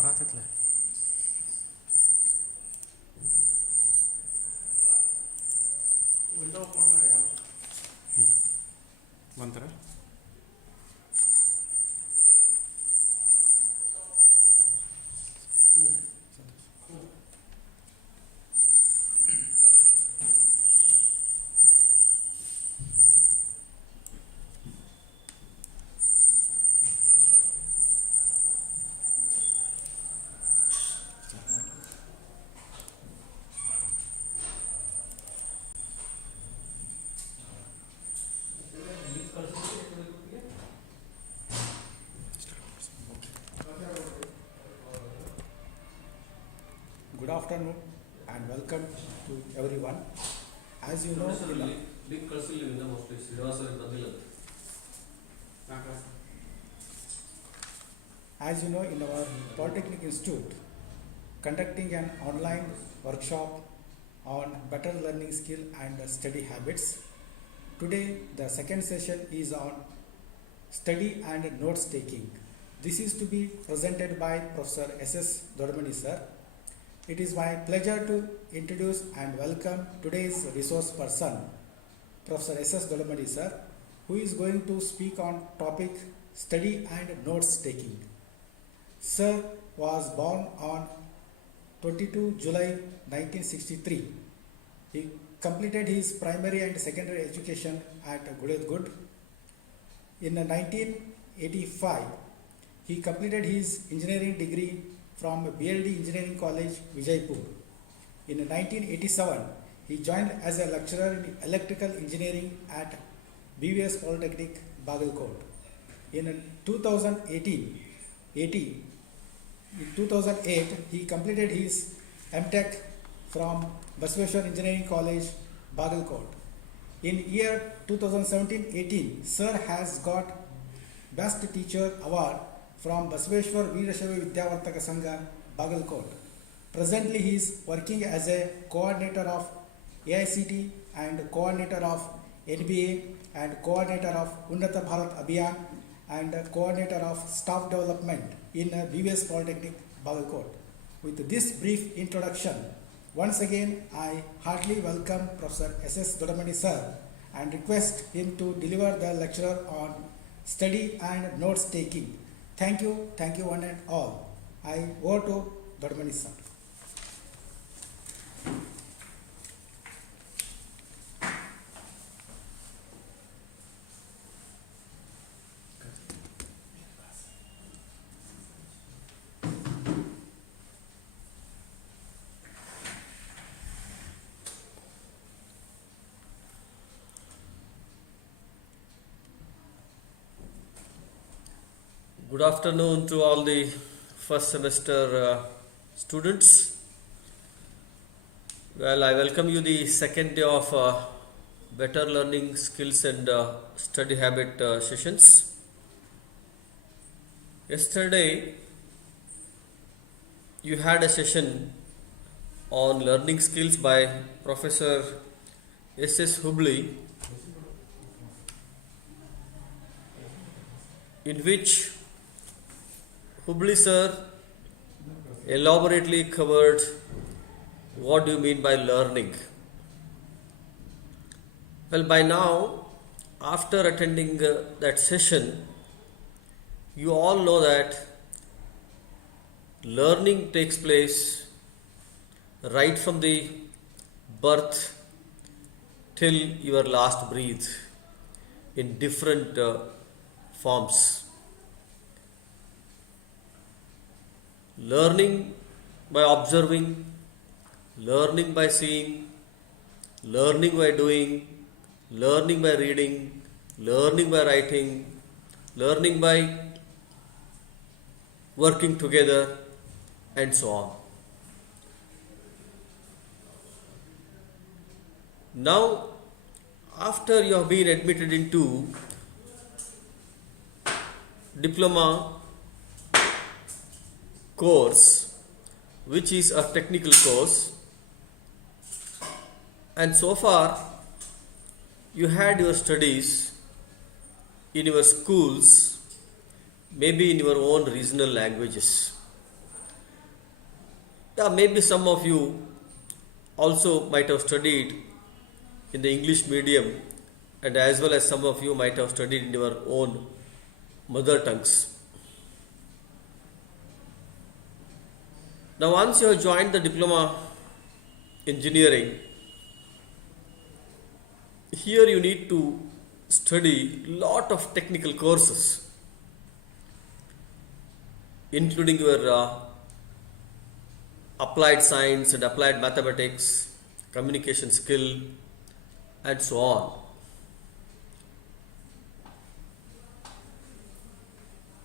ಬರತೈತ್ಲೆ window open ಮಾಡಿ ಬಂತರ Good afternoon and welcome to everyone. As you know, link ಕಳಿಸಲಿಲ್ಲ mostly ಶ್ರೀನಿವಾಸರಿಗೆ ಬಂದಿಲ್ಲ. as you know, in our Polytechnic Institute, conducting an online workshop on better learning skill and study habits. Today, the second session is on study and notes taking. This is to be presented by Professor S.S. Dodmani sir. It is my pleasure to introduce and welcome today's resource person, Professor S.S. Dodmani sir, who is going to speak on topic study and notes taking. Sir was born on 22 July 1963. He completed his primary and secondary education at Gudedgud. In 1985, he completed his engineering degree from BLD Engineering College, Vijaypur. In 1987, he joined as a lecturer in electrical engineering at BVVS Polytechnic Bagalkot. In 2008, he completed his MTech from Basaveshwar Engineering College, Bagalkot. In year 2017-18, Sir has got Best Teacher Award from Basaveshwar Veerashaiva Vidyavartaka Sangha, Bagalkot. Presently, he is working as a coordinator of AICT and coordinator of NBA and coordinator of Unnata Bharat Abhiyan and coordinator of staff development in BVVS Polytechnic Bagalkot. With this brief introduction, once again I heartily welcome Professor S.S. Dodmani sir and request him to deliver the lecture on study and notes taking. Thank you one and all. I over to Dodmani sir. Good afternoon to all the first semester students. Well, I welcome you the second day of better learning skills and study habit sessions. Yesterday, you had a session on learning skills by Professor S.S. Hubli, in which Hubli sir elaborately covered what do you mean by learning. Well, by now, after attending that session, you all know that learning takes place right from the birth till your last breath in different forms. Learning by observing, learning by seeing, learning by doing, learning by reading, learning by writing, learning by working together, and so on. Now, after you have been admitted into diploma course, which is a technical course, and so far you had your studies in your schools, maybe in your own regional languages. Yeah, maybe some of you also might have studied in the English medium, and as well as some of you might have studied in your own mother tongues. Now, once you have joined the diploma engineering, here you need to study lot of technical courses, including your applied science and applied mathematics, communication skill, and so on.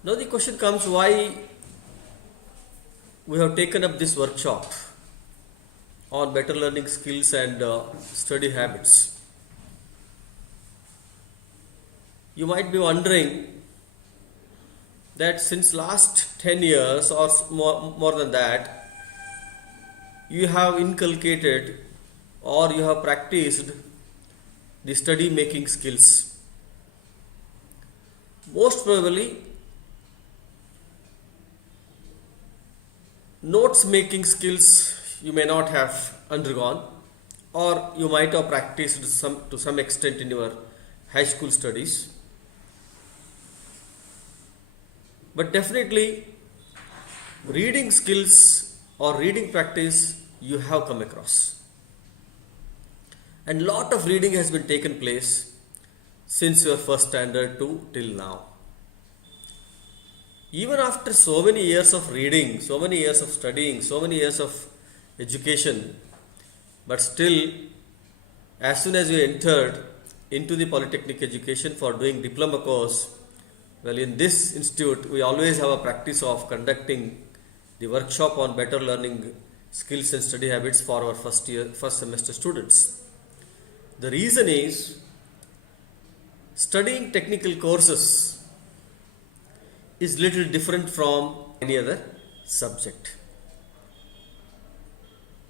Now the question comes, why we have taken up this workshop on better learning skills and study habits. You might be wondering that since last 10 years or more than that, you have inculcated or you have practiced the study making skills. Most probably, notes making skills you may not have undergone, or you might have practiced to some extent in your high school studies. But definitely, reading skills or reading practice you have come across. And lot of reading has been taken place since your first standard to till now. Even after so many years of reading, so many years of studying, so many years of education, but still, as soon as you entered into the polytechnic education for doing diploma course, well, in this institute, we always have a practice of conducting the workshop on better learning skills and study habits for our first semester students. The reason is, studying technical courses is little different from any other subject.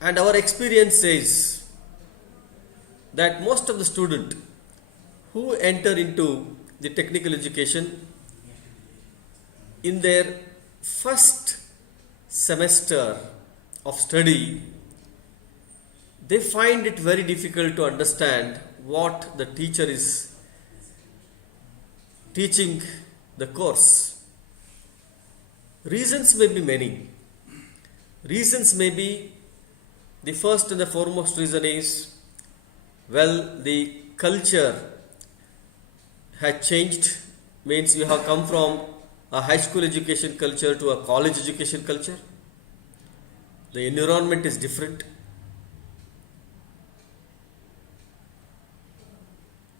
And our experience says that most of the students who enter into the technical education in their first semester of study, they find it very difficult to understand what the teacher is teaching the course. Reasons may be many. Reasons may be, the first and the foremost reason is, well, the culture had changed, means you have come from a high school education culture to a college education culture. The environment is different.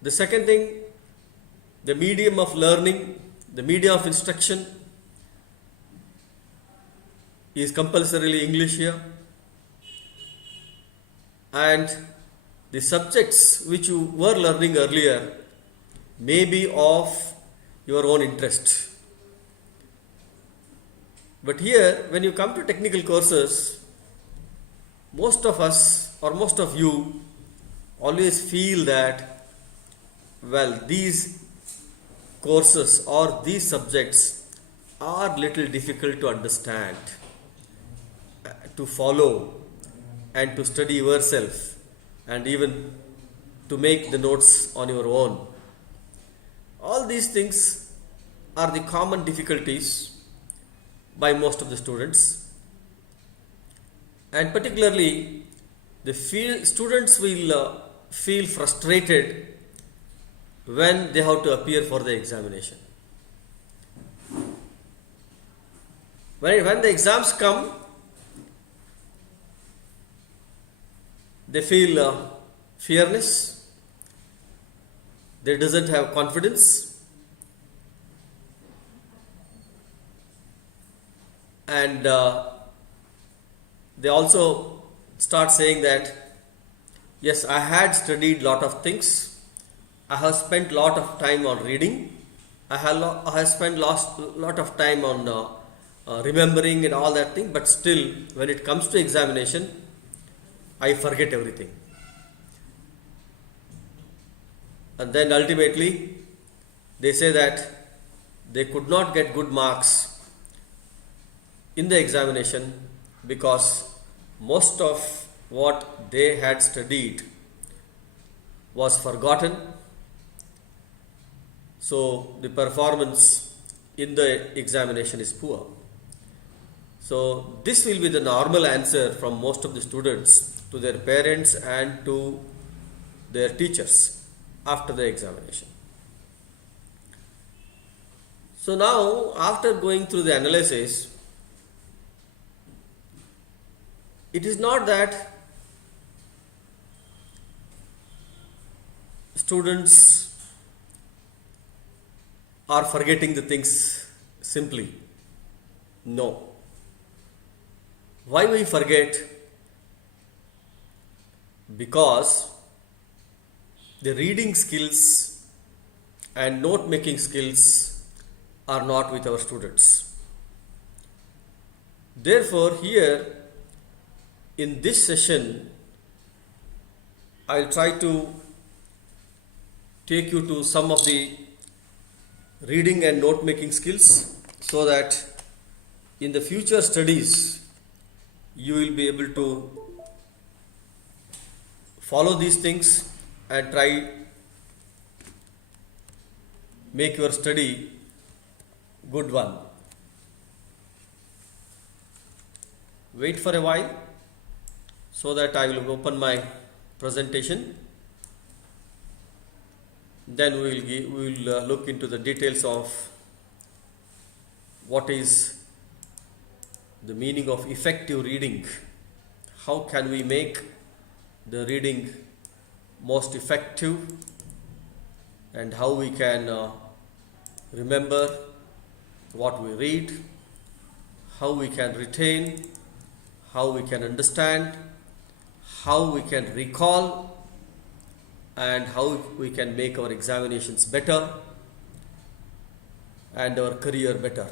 The second thing, the medium of learning, the medium of instruction is compulsorily English here, and the subjects which you were learning earlier may be of your own interest. But here, when you come to technical courses, most of us or most of you always feel that, well, these courses or these subjects are little difficult to understand, to follow, and to study yourself, and even to make the notes on your own. All these things are the common difficulties by most of the students, and particularly students will feel frustrated when they have to appear for the examination. When the exams come, they feel fearless, they doesn't have confidence, and they also start saying that, yes, I had studied lot of things, I have spent lot of time on reading, I have spent lot of time on remembering and all that thing, but still when it comes to examination, I forget everything. And then ultimately they say that they could not get good marks in the examination because most of what they had studied was forgotten. So the performance in the examination is poor. So this will be the normal answer from most of the students to their parents and to their teachers after the examination. So now, after going through the analysis, it is not that students are forgetting the things simply. No. Why we forget? Because the reading skills and note making skills are not with our students. Therefore, here in this session, I'll try to take you to some of the reading and note making skills so that in the future studies you will be able to follow these things and try make your study good one. Wait for a while so that I will open my presentation. Then we will look into the details of what is the meaning of effective reading. How can we make the reading most effective, and how we can remember what we read, how we can retain, how we can understand, how we can recall, and how we can make our examinations better and our career better.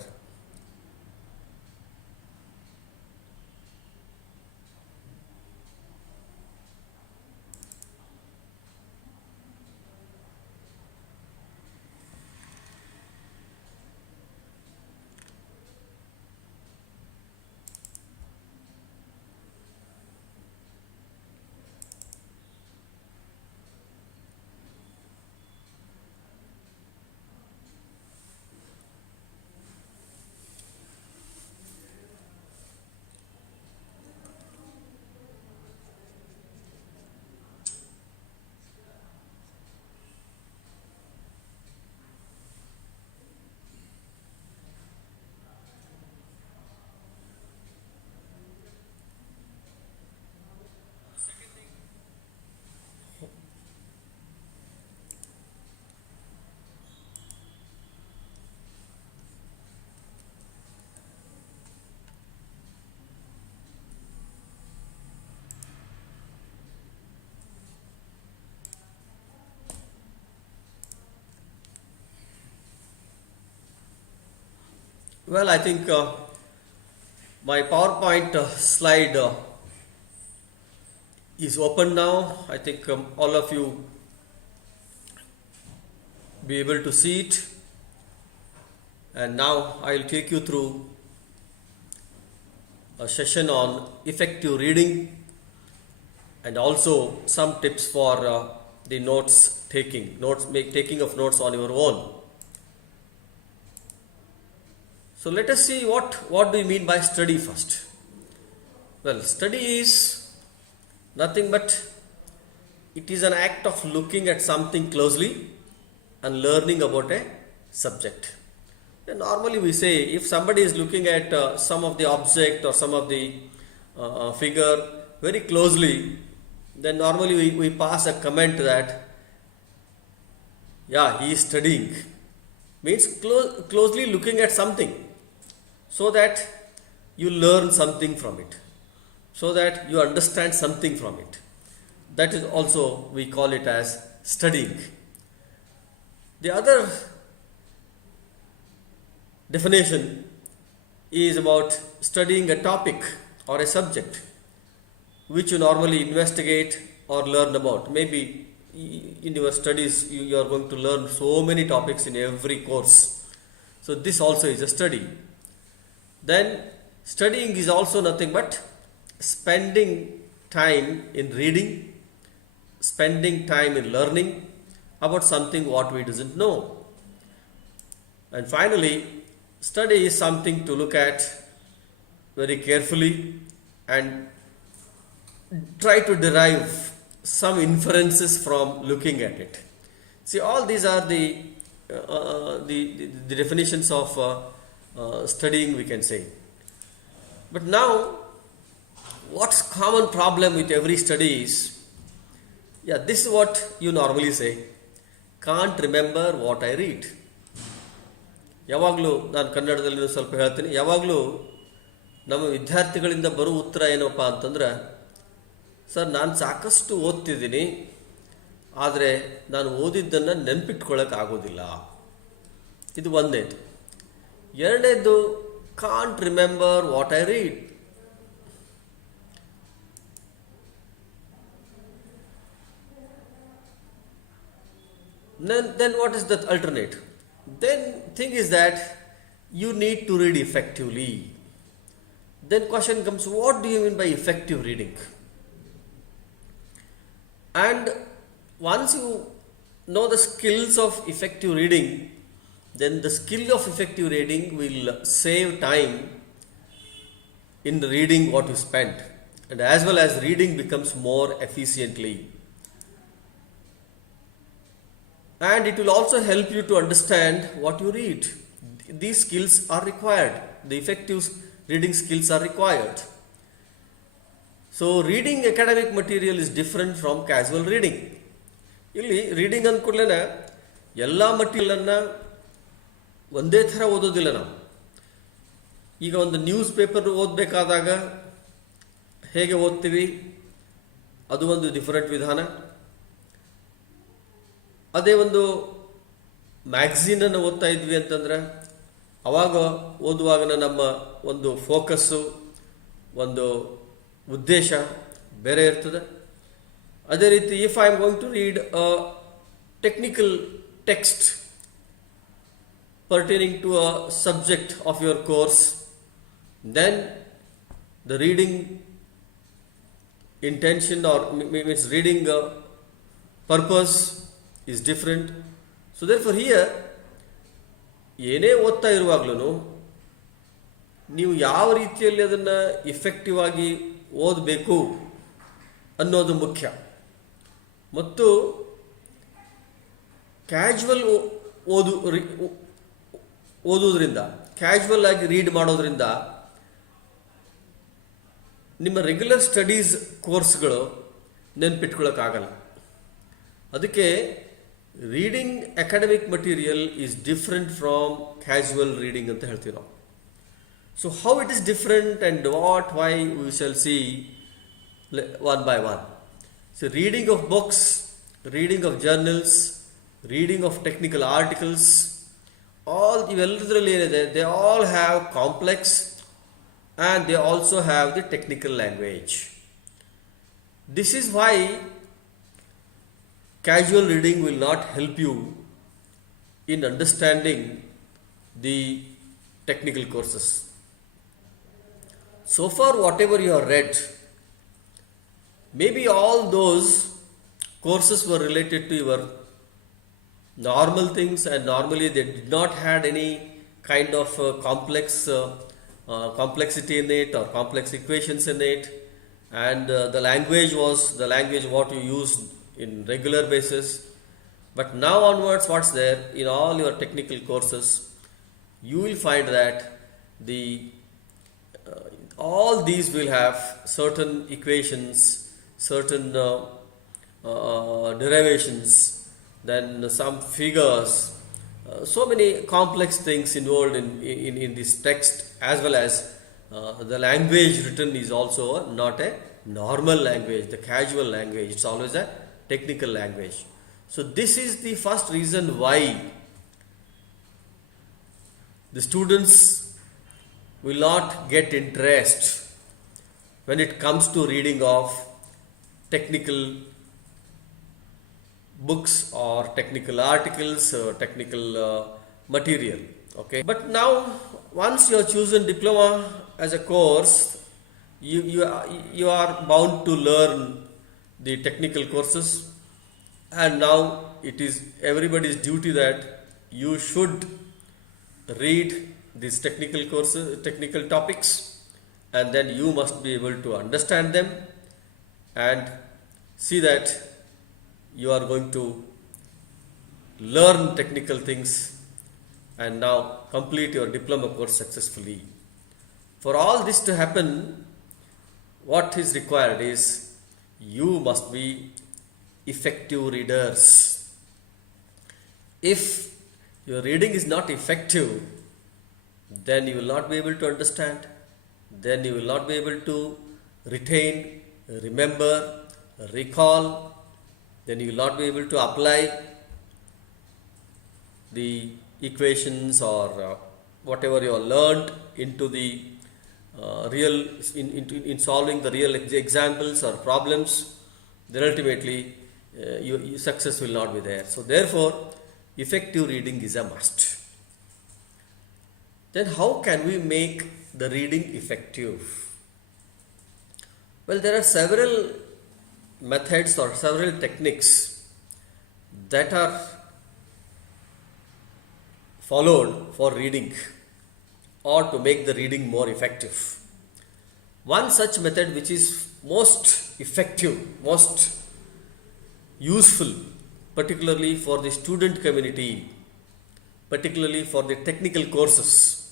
Well, I think my PowerPoint slide is open now. I think all of you be able to see it, and now I'll take you through a session on effective reading and also some tips for the taking of notes on your own. So let us see what do you mean by study first. Well, study is nothing but it is an act of looking at something closely and learning about a subject. And normally we say if somebody is looking at some of the object or some of the figure very closely, then normally we pass a comment that yeah, he is studying. Means closely looking at something so that you learn something from it, so that you understand something from it. That is also we call it as studying. The other definition is about studying a topic or a subject which you normally investigate or learn about. Maybe in your studies you are going to learn so many topics in every course. So this also is a study. Then studying is also nothing but spending time in reading, spending time in learning about something what we doesn't know. And finally, study is something to look at very carefully and try to derive some inferences from looking at it. See, all these are the definitions of studying, we can say. But now, what's common problem with every study is, yeah, this is what you normally say, can't remember what I read. ಯಾವಾಗಲೂ ನಾನು ಕನ್ನಡದಲ್ಲಿ ಸ್ವಲ್ಪ ಹೇಳ್ತೀನಿ, ಯಾವಾಗಲೂ ನಮ್ಮ ವಿದ್ಯಾರ್ಥಿಗಳಿಂದ ಬರೋ ಉತ್ತರ ಏನಪ್ಪ ಅಂತಂದ್ರೆ, ಸರ್ ನಾನು ಸಾಕಷ್ಟು ಓದ್ತಿದ್ದೀನಿ, ಆದರೆ ನಾನು ಓದಿದ್ದನ್ನು ನೆನಪಿಟ್ಕೊಳ್ಳೋಕೆ ಆಗೋದಿಲ್ಲ. ಇದು ಒಂದನೇದು. ಎರಡನೇದು, can't remember what I read. Then what is the alternate? Then thing is that you need to read effectively. Then question comes, what do you mean by effective reading? And once you know the skills of effective reading, then the skill of effective reading will save time in reading what you spent, and as well as reading becomes more efficiently. And it will also help you to understand what you read. These skills are required. The effective reading skills are required. So reading academic material is different from casual reading. ಇಲ್ಲಿ reading ಅಂದ್ಕೂಡ್ಲೇನೆ ಎಲ್ಲ ಮಟೀರಿಯಲನ್ನು ಒಂದೇ ಥರ ಓದೋದಿಲ್ಲ ನಾವು. ಈಗ ಒಂದು news paper ಓದಬೇಕಾದಾಗ ಹೇಗೆ ಓದ್ತೀವಿ, ಅದು ಒಂದು ಡಿಫರೆಂಟ್ ವಿಧಾನ. ಅದೇ ಒಂದು ಮ್ಯಾಗ್ಝೀನನ್ನು ಓದ್ತಾ ಇದ್ವಿ ಅಂತಂದರೆ ಅವಾಗ ಓದುವಾಗ ನಮ್ಮ ಒಂದು ಫೋಕಸ್ಸು, ಒಂದು ಉದ್ದೇಶ ಬೇರೆ ಇರ್ತದೆ. ಅದೇ ರೀತಿ if I am going to read a technical text pertaining to a subject of your course, then the reading intention or means reading purpose is different. So therefore here ಏನೇ ಓದ್ತಾ ಇರುವಾಗಲೂ ನೀವು ಯಾವ ರೀತಿಯಲ್ಲಿ ಅದನ್ನು ಇಫೆಕ್ಟಿವ್ ಆಗಿ ಓದಬೇಕು ಅನ್ನೋದು ಮುಖ್ಯ. ಮತ್ತು ಕ್ಯಾಜುವಲ್ ಓದೋದ್ರಿಂದ, ಕ್ಯಾಜುವಲ್ ಆಗಿ ರೀಡ್ ಮಾಡೋದ್ರಿಂದ ನಿಮ್ಮ ರೆಗ್ಯುಲರ್ ಸ್ಟಡೀಸ್ ಕೋರ್ಸ್ಗಳು ನೆನ್ಪಿಟ್ಕೊಳ್ಳೋಕ್ಕಾಗಲ್ಲ. ಅದಕ್ಕೆ reading academic material is different from casual reading ಅಂತ ಹೇಳ್ತೀವಿ ನಾವು. So how it is different and what why we shall see one by one. So reading of books, reading of journals, reading of technical articles, all ಇವೆಲ್ಲದರಲ್ಲಿ ಏನಿದೆ, they all have complex and they also have the technical language. This is why casual reading will not help you in understanding the technical courses. So far whatever you have read, maybe all those courses were related to your normal things, and normally they did not had any kind of complexity in it or complex equations in it, and the language was the language what you used in regular basis. But now onwards, what's there in all your technical courses, you will find that the all these will have certain equations, certain derivations, then some figures, so many complex things involved in this text, as well as the language written is also not a normal language, the casual language, it's always a technical language. So this is the first reason why the students will not get interest when it comes to reading of technical books or technical articles or technical material. Okay, but now once you have chosen diploma as a course, you are bound to learn the technical courses, and now it is everybody's duty that you should read these technical courses, technical topics, and then you must be able to understand them and see that you are going to learn technical things and now complete your diploma course successfully. For all this to happen, what is required is you must be effective readers. If your reading is not effective, then you will not be able to understand, then you will not be able to retain, remember, recall, then you will not be able to apply the equations or whatever you have learned into the in solving the real examples or problems. Then ultimately your success will not be there. So therefore, effective reading is a must. Then how can we make the reading effective? Well, there are several methods or several techniques that are followed for reading or to make the reading more effective. One such method which is most effective, most useful, particularly for the student community, particularly for the technical courses,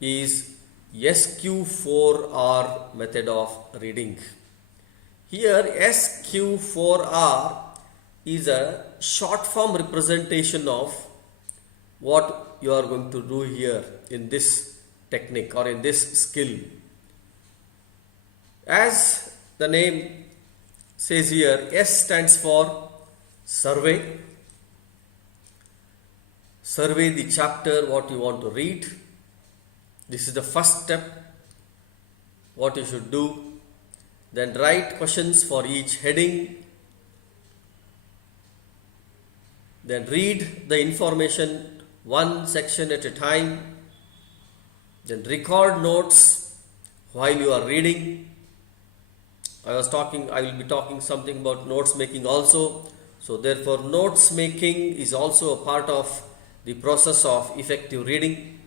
is SQ4R method of reading. Here SQ4R is a short form representation of what you are going to do here in this technique or in this skill. As the name says here, S stands for survey. Survey the chapter what you want to read. This is the first step, what you should do. Then write questions for each heading. Then read the information one section at a time. Then record notes while you are reading. I will be talking something about notes making also. So therefore, notes making is also a part of the process of effective reading.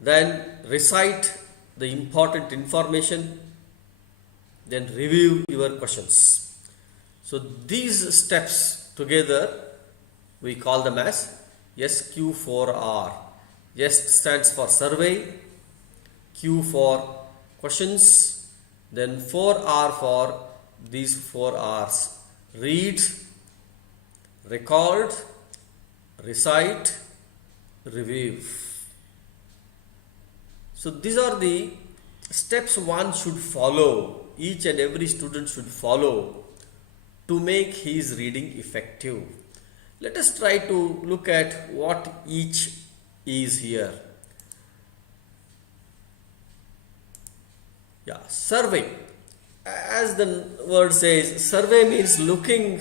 Then recite the important information. Then review your questions. So these steps together we call them as SQ4R. S stands for survey, Q for questions, then 4R for these 4 R's: read, record, recite, review. So these are the steps one should follow, each and every student should follow to make his reading effective. Let us try to look at what each is here. Yeah, survey. As the word says, survey means looking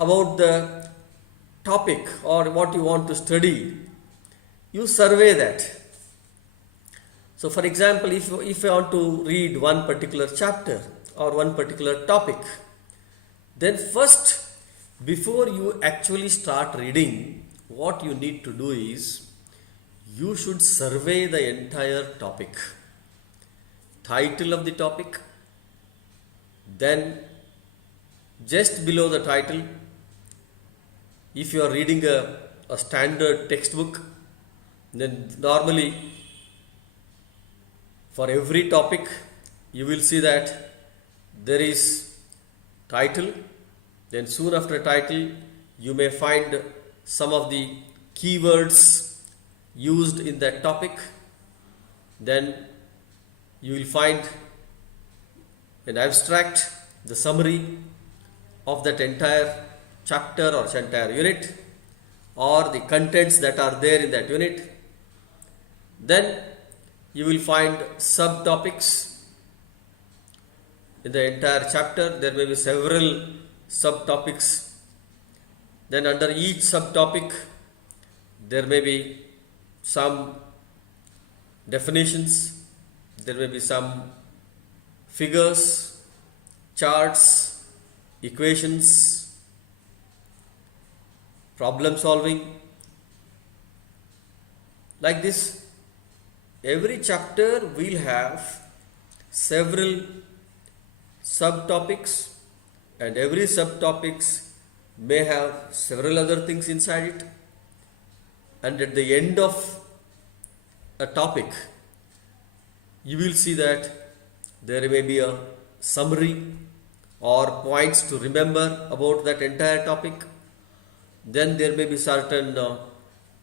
about the topic or what you want to study. You survey that. So for example, if I want to read one particular chapter or one particular topic, then first, before you actually start reading, what you need to do is you should survey the entire topic, title of the topic, then just below the title, if you are reading a standard textbook, then normally for every topic you will see that there is title, then soon after title you may find some of the keywords used in that topic, then you will find an abstract, the summary of that entire chapter or entire unit, or the contents that are there in that unit. Then you will find subtopics in the entire chapter. There may be several subtopics. Then under each subtopic there may be some definitions, there may be some figures, charts, equations, problem solving. Like this, every chapter will have several subtopics, and every subtopics may have several other things inside it. And at the end of a topic, you will see that there may be a summary or points to remember about that entire topic. Then there may be certain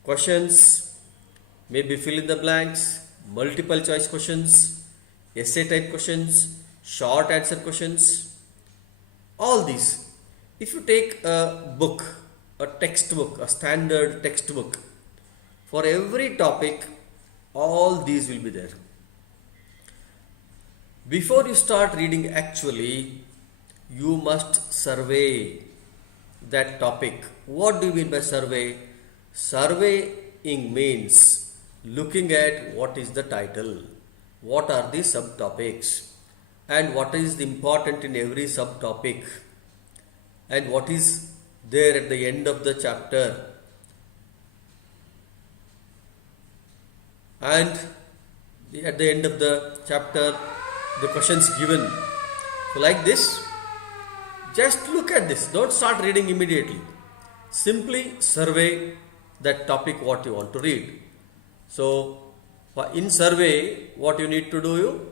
questions, maybe fill in the blanks, multiple choice questions, essay type questions, short answer questions. All these, if you take a book, a textbook, a standard textbook, for every topic, all these will be there. Before you start reading, actually, you must survey that topic. What do you mean by survey? Surveying means looking at what is the title, what are the subtopics, and what is important in every subtopic, and what is there at the end of the chapter, and at the end of the chapter the questions given. So like this, just look at this, don't start reading immediately. Simply survey that topic what you want to read. So in survey, what you need to do,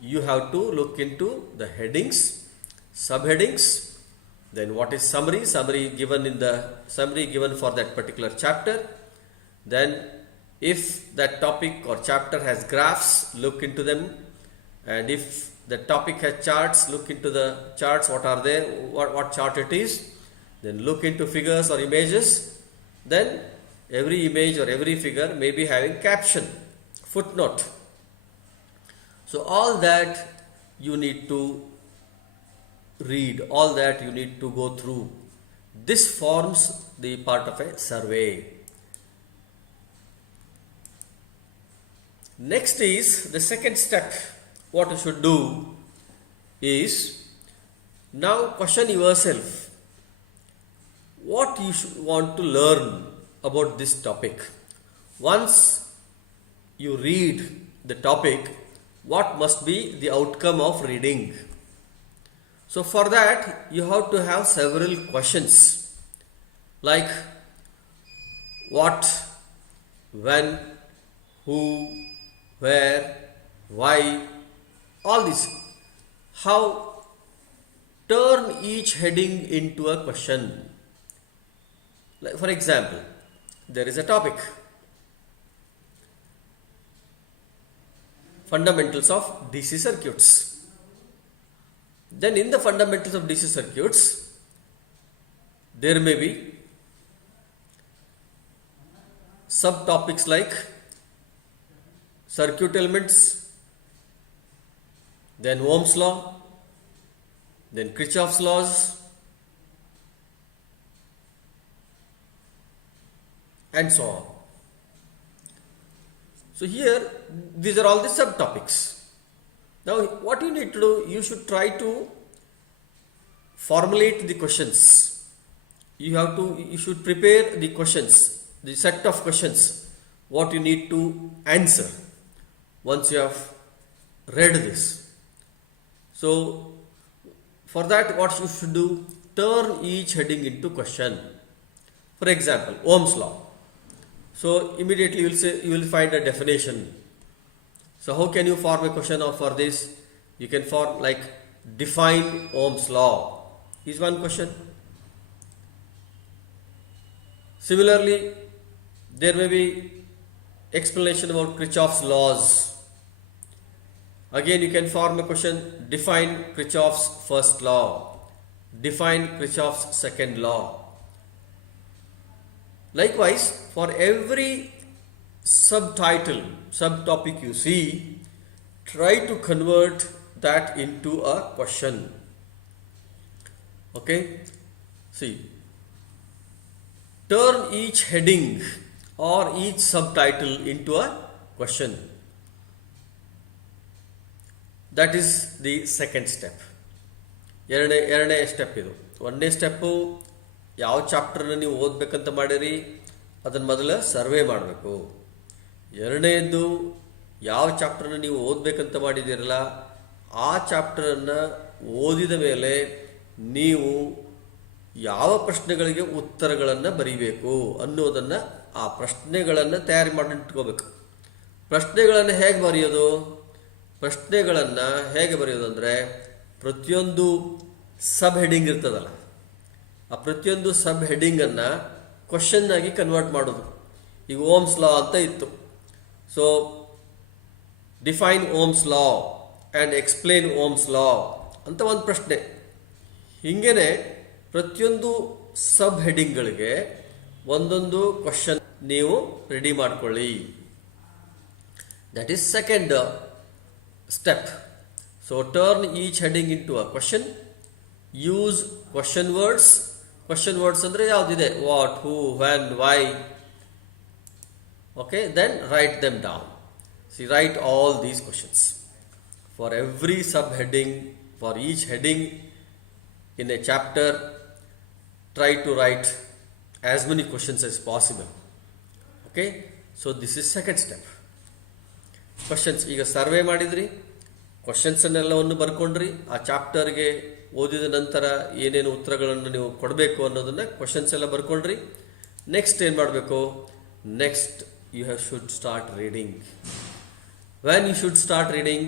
you have to look into the headings, subheadings, then what is summary given in the summary given for that particular chapter. Then if that topic or chapter has graphs, look into them, and if the topic has charts, look into the charts, what are there, what chart it is. Then look into figures or images. Then every image or every figure may be having caption, footnote. So all that you need to read, all that you need to go through. This forms the part of a survey. Next is the second step. What you should do is now question yourself what you should want to learn about this topic. Once you read the topic, what must be the outcome of reading? So for that you have to have several questions like what, when, who, where, why, all this. How? Turn each heading into a question. Like for example, there is a topic, fundamentals of DC circuits. Then in the fundamentals of DC circuits, there may be subtopics like circuit elements, then Ohm's law, then Kirchhoff's laws, and so on. So here, these are all the subtopics. Now what you need to do, you should try to formulate the questions. You should prepare the questions, the set of questions, what you need to answer once you have read this. So for that, what you should do, turn each heading into question. For example, Ohm's law. So immediately you will find a definition. So how can you form a question for this? You can form like, define Ohm's law is one question. Similarly, there may be explanation about Kirchhoff's laws. Again, you can form a question, define Kirchhoff's first law, define Kirchhoff's second law. Likewise, for every subtopic you see, try to convert that into a question. Okay, see, turn each heading or each subtitle into a question. That is the second step. ಎರಡನೇ step ಇದು. ಒಂದನೇ step, ಯಾವ ಚಾಪ್ಟರ್ನ ನೀವು ಓದಬೇಕಂತ ಮಾಡಿರಿ ಅದನ್ನು ಮೊದಲು survey ಮಾಡಬೇಕು. ಎರಡನೇದು, ಯಾವ ಚಾಪ್ಟರ್ನ ನೀವು ಓದಬೇಕಂತ ಮಾಡಿದ್ದೀರಲ್ಲ ಆ ಚಾಪ್ಟರನ್ನು ಓದಿದ ಮೇಲೆ ನೀವು ಯಾವ ಪ್ರಶ್ನೆಗಳಿಗೆ ಉತ್ತರಗಳನ್ನು ಬರೀಬೇಕು ಅನ್ನೋದನ್ನು, ಆ ಪ್ರಶ್ನೆಗಳನ್ನು ತಯಾರಿ ಮಾಡಿಟ್ಕೋಬೇಕು. ಪ್ರಶ್ನೆಗಳನ್ನು ಹೇಗೆ ಬರೆಯೋದು? ಪ್ರಶ್ನೆಗಳನ್ನು ಹೇಗೆ ಬರೆಯೋದು ಅಂದರೆ, ಪ್ರತಿಯೊಂದು ಸಬ್ ಹೆಡಿಂಗ್ ಇರ್ತದಲ್ಲ, ಆ ಪ್ರತಿಯೊಂದು ಸಬ್ ಹೆಡಿಂಗನ್ನು ಕ್ವಶನ್ ಆಗಿ ಕನ್ವರ್ಟ್ ಮಾಡೋದು. ಈಗ ಓಮ್ಸ್ ಲಾ ಅಂತ ಇತ್ತು. So define ohm's law and explain ohm's law ಅಂತ ಒಂದು ಪ್ರಶ್ನೆ. ಹೀಗೇನೆ ಪ್ರತಿಯೊಂದು ಸಬ್ ಹೆಡಿಂಗ್ಗಳಿಗೆ ಒಂದೊಂದು ಕ್ವಶನ್ ನೀವು ರೆಡಿ ಮಾಡ್ಕೊಳ್ಳಿ. That is second step. So turn each heading into a question. Use question words. Question words andre yaudide? What, who, when, why. Okay, then write them down. See, write all these questions. For every subheading, for each heading in a chapter, try to write as many questions as possible. Okay, so this is second step. Questions. ಈಗ survey ಮಾಡಿದ್ರಿ, ಕ್ವಶನ್ಸನ್ನೆಲ್ಲವನ್ನು ಬರ್ಕೊಂಡ್ರಿ, ಆ ಚಾಪ್ಟರ್ಗೆ ಓದಿದ ನಂತರ ಏನೇನು ಉತ್ತರಗಳನ್ನು ನೀವು ಕೊಡಬೇಕು ಅನ್ನೋದನ್ನು ಕ್ವಶನ್ಸ್ ಎಲ್ಲ ಬರ್ಕೊಂಡ್ರಿ. ನೆಕ್ಸ್ಟ್ ಏನು ಮಾಡಬೇಕು? Next you should start reading. When you should start reading?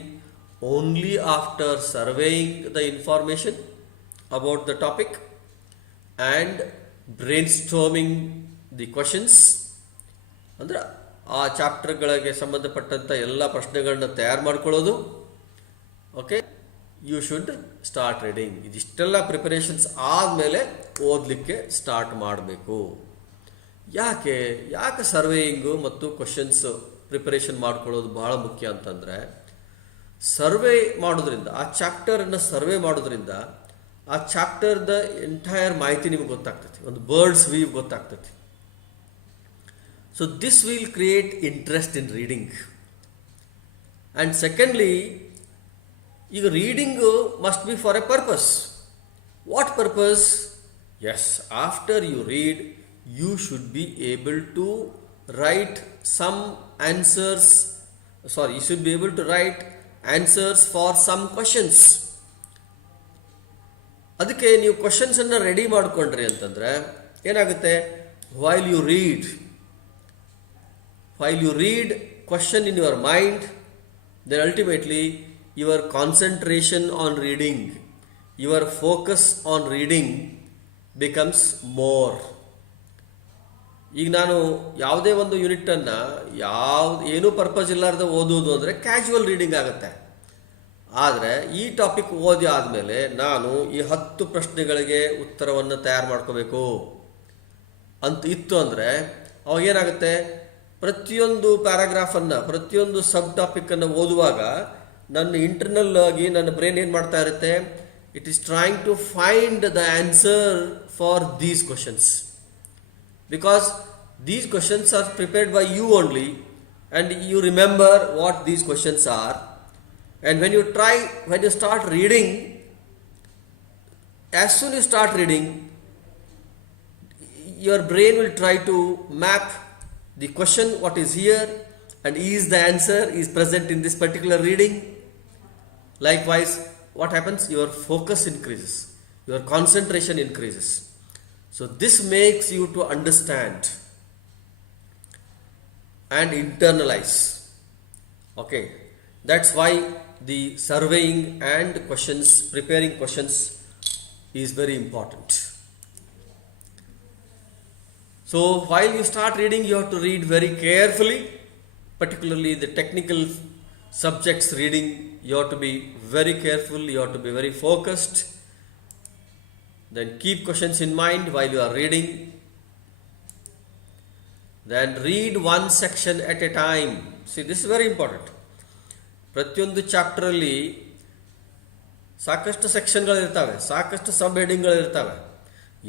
Only after surveying the information about the topic and brainstorming the questions. ಅಂದರೆ ಆ ಚಾಪ್ಟರ್ಗಳಿಗೆ ಸಂಬಂಧಪಟ್ಟಂಥ ಎಲ್ಲ ಪ್ರಶ್ನೆಗಳನ್ನ ತಯಾರು ಮಾಡ್ಕೊಳ್ಳೋದು. Okay, you should start reading. ಇದಿಷ್ಟೆಲ್ಲ ಪ್ರಿಪರೇಷನ್ಸ್ ಆದಮೇಲೆ ಓದಲಿಕ್ಕೆ ಸ್ಟಾರ್ಟ್ ಮಾಡಬೇಕು. ಯಾಕೆ ಸರ್ವೇಯಿಂಗು ಮತ್ತು ಕ್ವಶನ್ಸ್ ಪ್ರಿಪರೇಷನ್ ಮಾಡ್ಕೊಳ್ಳೋದು ಭಾಳ ಮುಖ್ಯ ಅಂತಂದರೆ, ಸರ್ವೆ ಮಾಡೋದ್ರಿಂದ, ಆ ಚಾಪ್ಟರನ್ನು ಸರ್ವೆ ಮಾಡೋದ್ರಿಂದ ಆ ಚಾಪ್ಟರ್ದ ಎಂಟೈರ್ ಮಾಹಿತಿ ನಿಮ್ಗೆ ಗೊತ್ತಾಗ್ತೈತಿ, ಒಂದು ಬರ್ಡ್ಸ್ ವ್ಯೂ ಗೊತ್ತಾಗ್ತೈತಿ. So this will create interest in reading. And secondly, reading must be for a purpose. What purpose? Yes, after you read, you should be able to write some answers. You should be able to write answers for some questions. ಅದಕ್ಕೆ ನೀವು ಕ್ವಶನ್ಸನ್ನು ready ಮಾಡಿಕೊಂಡ್ರಿ ಅಂತಂದರೆ ಏನಾಗುತ್ತೆ? while you read question in your mind, then ultimately your concentration on reading, your focus on reading becomes more. ಈಗ ನಾನು ಯಾವುದೇ ಒಂದು ಯೂನಿಟನ್ನು ಏನೂ purpose ಇಲ್ಲಾರ್ದೆ ಓದೋದು ಅಂದರೆ ಕ್ಯಾಶುವಲ್ ರೀಡಿಂಗ್ ಆಗುತ್ತೆ. ಆದರೆ ಈ ಟಾಪಿಕ್ ಓದಿ ಆದಮೇಲೆ ನಾನು ಈ 10 ಪ್ರಶ್ನೆಗಳಿಗೆ ಉತ್ತರವನ್ನು ತಯಾರು ಮಾಡ್ಕೋಬೇಕು ಅಂತ ಇತ್ತು ಅಂದರೆ ಅವಾಗೇನಾಗುತ್ತೆ? ಪ್ರತಿಯೊಂದು ಪ್ಯಾರಾಗ್ರಾಫನ್ನು, ಪ್ರತಿಯೊಂದು ಸಬ್ ಟಾಪಿಕ್ಕನ್ನು ಓದುವಾಗ ನನ್ನ ಇಂಟರ್ನಲ್ ಆಗಿ ನನ್ನ ಬ್ರೈನ್ ಏನು ಮಾಡ್ತಾ ಇರುತ್ತೆ? It is trying to find the answer for these questions, because these questions are prepared by you only, and you remember what these questions are. And when you start reading, as soon as you start reading, your brain will try to map the question, what is here, and is the answer is present in this particular reading. Likewise, what happens? Your focus increases, your concentration increases. So this makes you to understand and internalize. Okay, that's why the surveying and questions, preparing questions is very important. So while you start reading, you have to read very carefully, particularly the technical subjects reading. You have to be very careful, you have to be very focused. Then keep questions in mind while you are reading. Then read one section at a time. See, this is very important. ಪ್ರತಿಯೊಂದು ಚಾಪ್ಟರಲ್ಲಿ ಸಾಕಷ್ಟು ಸೆಕ್ಷನ್ಗಳಿರ್ತವೆ, ಸಾಕಷ್ಟು ಸಬ್ ಹೆಡಿಂಗ್ಗಳಿರ್ತವೆ.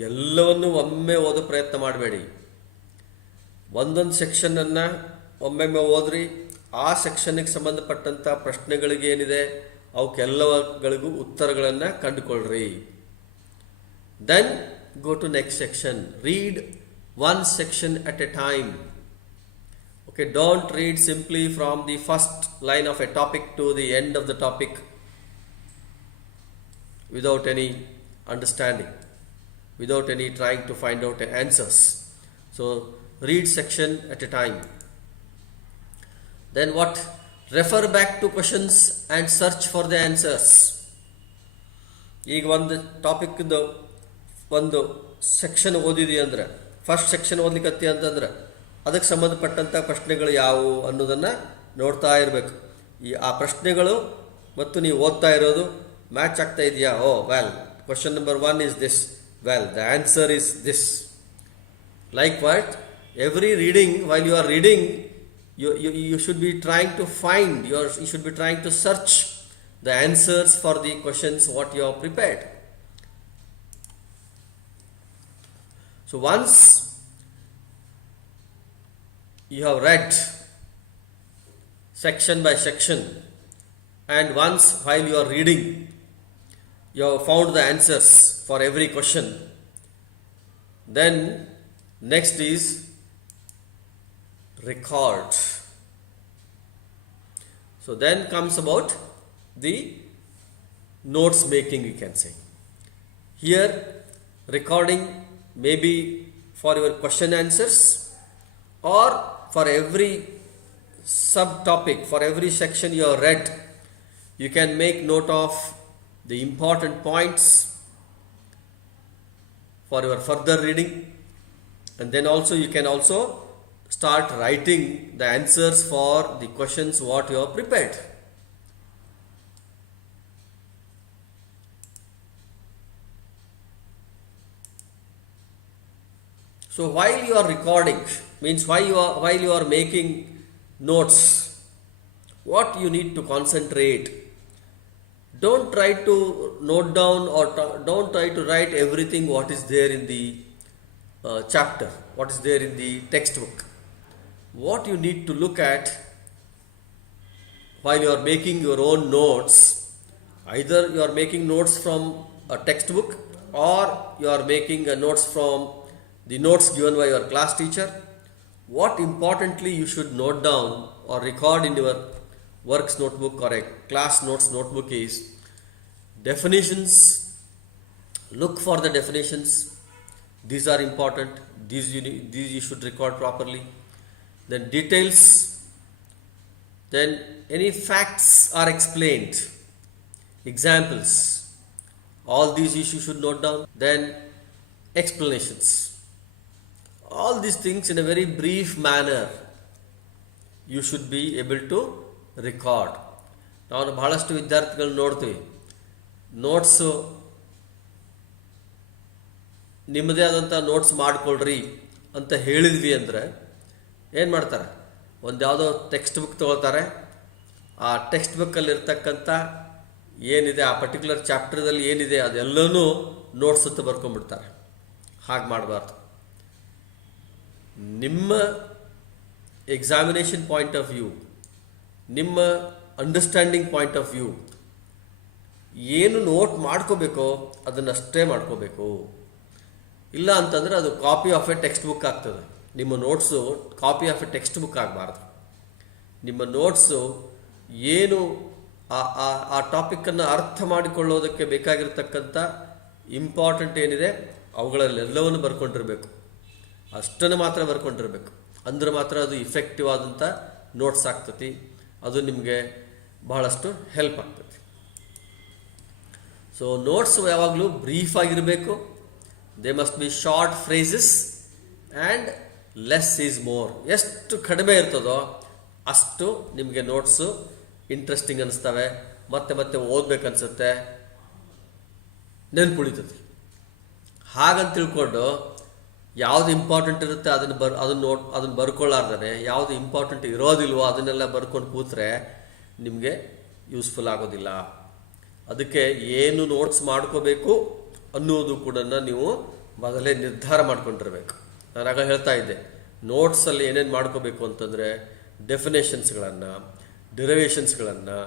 ಎಲ್ಲವನ್ನು ಒಮ್ಮೆ ಓದೋ ಪ್ರಯತ್ನ ಮಾಡಬೇಡಿ. ಒಂದೊಂದು ಸೆಕ್ಷನನ್ನು ಒಮ್ಮೆಮ್ಮೆ ಓದ್ರಿ. ಆ ಸೆಕ್ಷನ್ಗೆ ಸಂಬಂಧಪಟ್ಟಂಥ ಪ್ರಶ್ನೆಗಳಿಗೆ ಏನಿದೆ ಅವಕ್ಕೆಲ್ಲಗಳಿಗೂ ಉತ್ತರಗಳನ್ನು ಕಂಡುಕೊಳ್ಳ್ರಿ. Then go to next section. Read one section at a time. Okay, don't read simply from the first line of a topic to the end of the topic without any understanding, without any trying to find out answers. So read section at a time. Then what? Refer back to questions and search for the answers. ಈಗ ಒಂದು ಟಾಪಿಕ್ದು ಒಂದು section ಓದಿದಿ ಅಂದರೆ, first section ಓದ್ಲಿಕ್ಕತ್ತಿ ಅಂತಂದ್ರೆ ಅದಕ್ಕೆ ಸಂಬಂಧಪಟ್ಟಂಥ ಪ್ರಶ್ನೆಗಳು ಯಾವುವು ಅನ್ನೋದನ್ನು ನೋಡ್ತಾ ಇರಬೇಕು. ಆ ಪ್ರಶ್ನೆಗಳು ಮತ್ತು ನೀವು ಓದ್ತಾ ಇರೋದು ಮ್ಯಾಚ್ ಆಗ್ತಾ ಇದೆಯಾ? Oh well, question number 1 is this, well the answer is this. Like what? Every reading, while you are reading, you should be trying to find, you should be trying to search the answers for the questions what you have prepared. So once you have read section by section, and once while you are reading you have found the answers for every question, then next is record. So then comes about the notes making, you can say. Here recording maybe for your question answers, or for every subtopic, for every section you have read, you can make note of the important points for your further reading, and then also you can also start writing the answers for the questions what you have prepared. So while you are recording, means while you are making notes, what you need to concentrate. Don't try to note down or don't try to write everything what is there in the chapter, what is there in the textbook. What you need to look at while you are making your own notes, either you are making notes from a textbook or you are making notes from the notes given by your class teacher. What importantly you should note down or record in your works notebook or a class notes notebook is definitions. Look for the definitions. These are important. These you should record properly. Then details. Then any facts are explained. Examples. All these issues should note down. Then explanations. All these things in a very brief manner you should be able to record. ನಾವು ಬಹಳಷ್ಟು ವಿದ್ಯಾರ್ಥಿಗಳು ನೋಡ್ತೀವಿ, notes ನಿಮ್ಮದೇ ಆದಂಥ notes ಮಾಡಿಕೊಳ್ರಿ ಅಂತ ಹೇಳಿದ್ವಿ ಅಂದರೆ ಏನು ಮಾಡ್ತಾರೆ, ಒಂದು ಯಾವುದೋ ಟೆಕ್ಸ್ಟ್ ಬುಕ್ ತೊಗೊಳ್ತಾರೆ. ಆ ಟೆಕ್ಸ್ಟ್ ಬುಕ್ಕಲ್ಲಿರ್ತಕ್ಕಂಥ ಏನಿದೆ ಆ ಪರ್ಟಿಕ್ಯುಲರ್ ಚಾಪ್ಟರ್ದಲ್ಲಿ ಏನಿದೆ ಅದೆಲ್ಲನೂ ನೋಟ್ಸ್ ಅಂತ ಬರ್ಕೊಂಡ್ಬಿಡ್ತಾರೆ. ಹಾಗೆ ಮಾಡಬಾರ್ದು. ನಿಮ್ಮ ಎಕ್ಸಾಮಿನೇಷನ್ ಪಾಯಿಂಟ್ ಆಫ್ ವ್ಯೂ, ನಿಮ್ಮ ಅಂಡರ್ಸ್ಟ್ಯಾಂಡಿಂಗ್ ಪಾಯಿಂಟ್ ಆಫ್ ವ್ಯೂ ಏನು ನೋಟ್ ಮಾಡ್ಕೋಬೇಕೋ ಅದನ್ನಷ್ಟೇ ಮಾಡ್ಕೋಬೇಕು. ಇಲ್ಲ ಅಂತಂದರೆ ಅದು copy of a text book ಆಗ್ತದೆ. ನಿಮ್ಮ notes copy of a text book ಆಗಬಾರ್ದು. ನಿಮ್ಮ ನೋಟ್ಸು ಏನು ಆ ಟಾಪಿಕ್ಕನ್ನು ಅರ್ಥ ಮಾಡಿಕೊಳ್ಳೋದಕ್ಕೆ ಬೇಕಾಗಿರ್ತಕ್ಕಂಥ ಇಂಪಾರ್ಟೆಂಟ್ ಏನಿದೆ ಅವುಗಳಲ್ಲೆಲ್ಲವನ್ನು ಬರ್ಕೊಂಡಿರಬೇಕು. ಅಷ್ಟನ್ನು ಮಾತ್ರ ಬರ್ಕೊಂಡಿರಬೇಕು. ಅಂದ್ರೆ ಮಾತ್ರ ಅದು ಇಫೆಕ್ಟಿವ್ ಆದಂಥ ನೋಟ್ಸ್ ಆಗ್ತತಿ. ಅದು ನಿಮಗೆ ಬಹಳಷ್ಟು ಹೆಲ್ಪ್ ಆಗ್ತದೆ. ಸೊ ನೋಟ್ಸ್ ಯಾವಾಗಲೂ ಬ್ರೀಫ್ ಆಗಿರಬೇಕು. They must be short phrases and less is more. ಎಷ್ಟು ಕಡಿಮೆ ಇರ್ತದೋ ಅಷ್ಟು ನಿಮಗೆ ನೋಟ್ಸು ಇಂಟ್ರೆಸ್ಟಿಂಗ್ ಅನ್ನಿಸ್ತವೆ, ಮತ್ತೆ ಮತ್ತೆ ಓದಬೇಕನ್ಸುತ್ತೆ, ನೆನ್ಪುಳಿತದೆ. ಹಾಗಂತ ತಿಳ್ಕೊಂಡು ಯಾವುದು ಇಂಪಾರ್ಟೆಂಟ್ ಇರುತ್ತೆ ಅದನ್ನು ಬರ್ಕೊಳ್ಳಾರ್ದೇ ಯಾವುದು ಇಂಪಾರ್ಟೆಂಟ್ ಇರೋದಿಲ್ವೋ ಅದನ್ನೆಲ್ಲ ಬರ್ಕೊಂಡು ಕೂತ್ರೆ ನಿಮಗೆ ಯೂಸ್ಫುಲ್ ಆಗೋದಿಲ್ಲ. ಅದಕ್ಕೆ ಏನು ನೋಟ್ಸ್ ಮಾಡ್ಕೋಬೇಕು ಅನ್ನೋದು ಕೂಡ ನೀವು ಮೊದಲೇ ನಿರ್ಧಾರ ಮಾಡ್ಕೊಂಡಿರ್ಬೇಕು. ನಾನು ಆಗ ಹೇಳ್ತಾ ಇದ್ದೆ, ನೋಟ್ಸಲ್ಲಿ ಏನೇನು ಮಾಡ್ಕೋಬೇಕು ಅಂತಂದರೆ ಡೆಫಿನೇಷನ್ಸ್ಗಳನ್ನು, ಡಿರವೇಷನ್ಸ್ಗಳನ್ನು,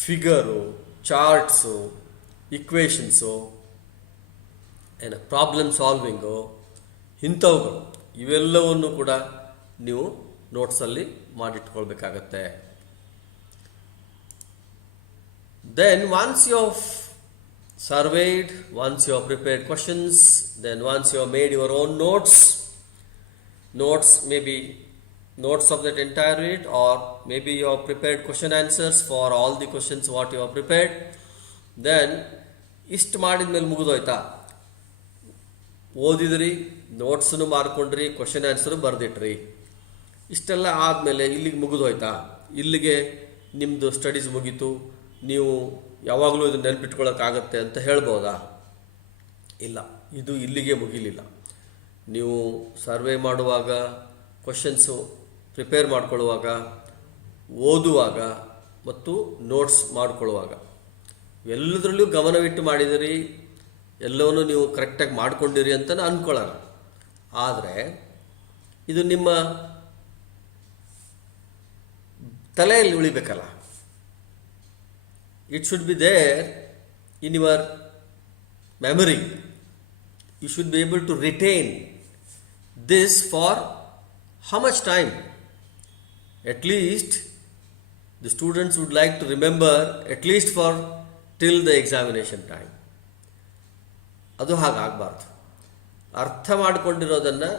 figure, charts, equations, problem solving, ಇಂಥವುಗಳು ಇವೆಲ್ಲವನ್ನು ಕೂಡ ನೀವು ನೋಟ್ಸಲ್ಲಿ ಮಾಡಿಟ್ಕೊಳ್ಬೇಕಾಗತ್ತೆ. Then once you have surveyed, once you have prepared questions, then once you have made your own notes may be notes of that entire unit, or maybe you have prepared question answers for all the questions what you have prepared, then ಇಷ್ಟು ಮಾಡಿದ್ಮೇಲೆ ಮುಗಿದೋಯ್ತಾ? ಓದಿದ್ರಿ, ನೋಟ್ಸನ್ನು ಮಾಡ್ಕೊಂಡ್ರಿ, question answer ಬರೆದಿಟ್ರಿ, ಇಷ್ಟೆಲ್ಲ ಆದಮೇಲೆ ಇಲ್ಲಿಗೆ ಮುಗಿದೋಯ್ತಾ? ಇಲ್ಲಿಗೆ ನಿಮ್ಮದು studies ಮುಗೀತು, ನೀವು ಯಾವಾಗಲೂ ಇದು ನೆನಪಿಟ್ಕೊಳ್ಳೋಕ್ಕಾಗತ್ತೆ ಅಂತ ಹೇಳ್ಬೋದಾ? ಇಲ್ಲ, ಇದು ಇಲ್ಲಿಗೆ ಮುಗಿಲಿಲ್ಲ. ನೀವು ಸರ್ವೆ ಮಾಡುವಾಗ, ಕ್ವಶನ್ಸು ಪ್ರಿಪೇರ್ ಮಾಡ್ಕೊಳ್ಳುವಾಗ, ಓದುವಾಗ ಮತ್ತು ನೋಟ್ಸ್ ಮಾಡ್ಕೊಳ್ಳುವಾಗ ಎಲ್ಲದರಲ್ಲೂ ಗಮನವಿಟ್ಟು ಮಾಡಿದಿರಿ, ಎಲ್ಲವನ್ನೂ ನೀವು ಕರೆಕ್ಟಾಗಿ ಮಾಡ್ಕೊಂಡಿರಿ ಅಂತ ಅಂದ್ಕೊಳ್ಳೋಣ. ಆದರೆ ಇದು ನಿಮ್ಮ ತಲೆಯಲ್ಲಿ ಉಳಿಬೇಕಲ್ಲ. It should be there in your memory. You should be able to retain this for how much time? At least the students would like to remember at least for till the examination time. ಅದು ಹಾಗಾಗಬಾರ್ದು. ಅರ್ಥ ಮಾಡಿಕೊಂಡಿರೋದನ್ನು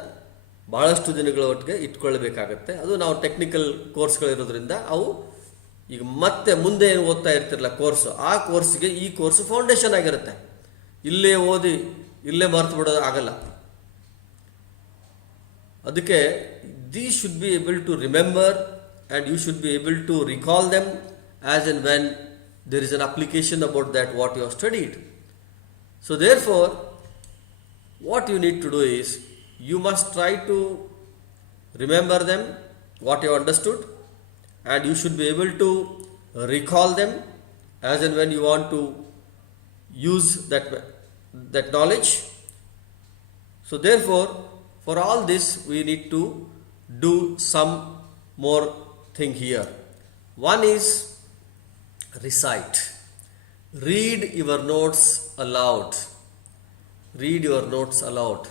ಭಾಳಷ್ಟು ದಿನಗಳ ಒಟ್ಟಿಗೆ ಇಟ್ಕೊಳ್ಬೇಕಾಗತ್ತೆ. ಅದು ನಾವು technical ಕೋರ್ಸ್ಗಳಿರೋದ್ರಿಂದ ಅವು ಈಗ ಮತ್ತೆ ಮುಂದೆ ಏನು ಓದ್ತಾ ಇರ್ತಿರಲ್ಲ ಕೋರ್ಸು, ಆ ಕೋರ್ಸ್ಗೆ ಈ ಕೋರ್ಸು ಫೌಂಡೇಶನ್ ಆಗಿರುತ್ತೆ. ಇಲ್ಲೇ ಓದಿ ಇಲ್ಲೇ ಮರ್ತು ಬಿಡೋದು ಆಗಲ್ಲ. ಅದಕ್ಕೆ these should be able to remember and you should be able to recall them as and when there is an application about that what you have studied. So therefore what you need to do is you must try to remember them what you understood, and you should be able to recall them as and when you want to use that knowledge. So therefore for all this we need to do some more thing here. One is recite. Read your notes aloud. Read your notes aloud.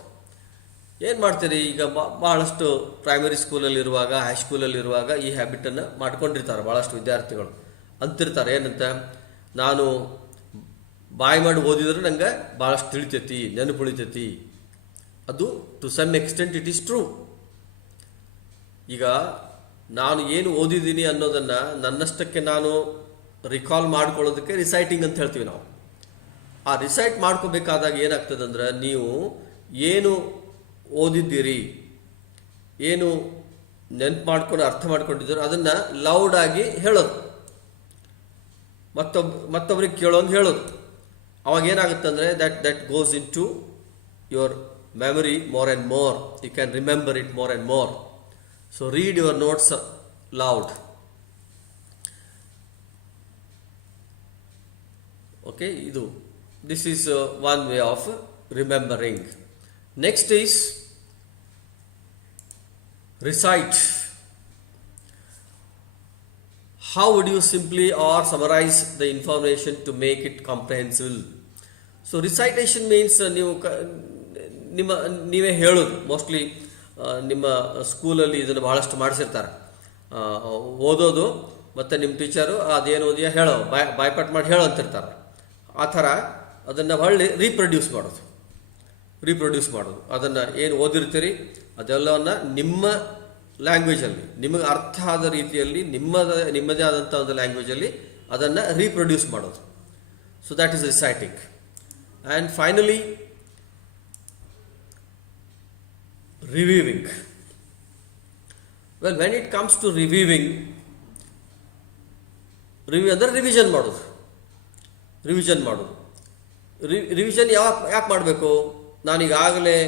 ಏನು ಮಾಡ್ತೀರಿ, ಈಗ ಭಾಳಷ್ಟು primary ಸ್ಕೂಲಲ್ಲಿರುವಾಗ, ಹೈಸ್ಕೂಲಲ್ಲಿರುವಾಗ ಈ ಹ್ಯಾಬಿಟನ್ನು ಮಾಡ್ಕೊಂಡಿರ್ತಾರೆ ಭಾಳಷ್ಟು ವಿದ್ಯಾರ್ಥಿಗಳು. ಅಂತಿರ್ತಾರೆ ಏನಂತ, ನಾನು ಬಾಯಿ ಮಾಡಿ ಓದಿದ್ರೆ ನಂಗೆ ಭಾಳಷ್ಟು ತಿಳಿತೈತಿ, ನೆನಪುಳಿತೈತಿ. ಅದು to some extent it is true. ಈಗ ನಾನು ಏನು ಓದಿದ್ದೀನಿ ಅನ್ನೋದನ್ನು ನನ್ನಷ್ಟಕ್ಕೆ ನಾನು ರಿಕಾಲ್ ಮಾಡ್ಕೊಳ್ಳೋದಕ್ಕೆ ರಿಸೈಟಿಂಗ್ ಅಂತ ಹೇಳ್ತೀವಿ ನಾವು. ಆ ರಿಸೈಟ್ ಮಾಡ್ಕೋಬೇಕಾದಾಗ ಏನಾಗ್ತದೆ ಅಂದ್ರೆ, ನೀವು ಏನು ಓದಿದ್ದೀರಿ, ಏನು ನೆನ್ಪು ಮಾಡ್ಕೊಂಡು ಅರ್ಥ ಮಾಡ್ಕೊಂಡಿದ್ದೀರೋ ಅದನ್ನು ಲೌಡಾಗಿ ಹೇಳೋದು, ಮತ್ತೊಬ್ರಿಗೆ ಕೇಳೋಂಗೆ ಹೇಳೋದು. ಅವಾಗ ಏನಾಗುತ್ತೆ ಅಂದರೆ that goes into your memory more and more. You can remember it more and more. So read your notes loud. Okay, this is one way of remembering. Next is recite. how would you simply or summarize the information to make it comprehensible? So recitation means ನೀವು ನೀವೇ ಹೇಳೋದು. Mostly ನಿಮ್ಮ ಸ್ಕೂಲಲ್ಲಿ ಇದನ್ನು ಭಾಳಷ್ಟು ಮಾಡಿಸಿರ್ತಾರೆ. ಓದೋದು ಮತ್ತು ನಿಮ್ಮ ಟೀಚರು ಅದೇನು ಓದಿಯೋ ಹೇಳೋ ಬಾಯ್ಪಾಟ್ ಮಾಡಿ ಹೇಳೋ ಅಂತಿರ್ತಾರೆ. ಆ ಥರ ಅದನ್ನು ಹೊಳ್ಳಿ ರೀಪ್ರೊಡ್ಯೂಸ್ ಮಾಡೋದು. ಅದನ್ನು ಏನು ಓದಿರ್ತೀರಿ ಅದೆಲ್ಲವನ್ನು ನಿಮ್ಮ ಲ್ಯಾಂಗ್ವೇಜಲ್ಲಿ ನಿಮಗೆ ಅರ್ಥ ಆದ ರೀತಿಯಲ್ಲಿ ನಿಮ್ಮದೇ ಆದಂಥ ಒಂದು ಲ್ಯಾಂಗ್ವೇಜಲ್ಲಿ ಅದನ್ನು ರೀಪ್ರೊಡ್ಯೂಸ್ ಮಾಡೋದು. So that is reciting. And finally reviewing. Well, when it comes to review ಅಂದರೆ ರಿವಿಷನ್ ಮಾಡೋದು. ರಿವಿಷನ್ ಯಾಕೆ ಮಾಡಬೇಕು? ನಾನೀಗಾಗಲೇ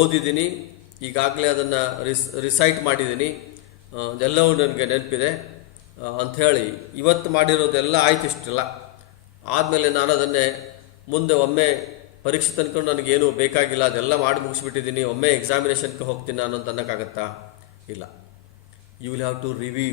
ಓದಿದ್ದೀನಿ, ಈಗಾಗಲೇ ಅದನ್ನು ರಿಸೈಟ್ ಮಾಡಿದ್ದೀನಿ, ಎಲ್ಲವೂ ನನಗೆ ನೆನಪಿದೆ ಅಂಥೇಳಿ ಇವತ್ತು ಮಾಡಿರೋದೆಲ್ಲ ಆಯ್ತು, ಇಷ್ಟೆಲ್ಲ ಆದಮೇಲೆ ನಾನು ಅದನ್ನೇ ಮುಂದೆ ಒಮ್ಮೆ ಪರೀಕ್ಷೆ ತನಕ ನನಗೇನು ಬೇಕಾಗಿಲ್ಲ, ಅದೆಲ್ಲ ಮಾಡಿ ಮುಗಿಸ್ಬಿಟ್ಟಿದ್ದೀನಿ, ಒಮ್ಮೆ ಎಕ್ಸಾಮಿನೇಷನ್ಗೆ ಹೋಗ್ತೀನಿ ನಾನು ಅಂತ ಅನ್ನೋಕ್ಕಾಗತ್ತಾ? ಇಲ್ಲ. You will have to review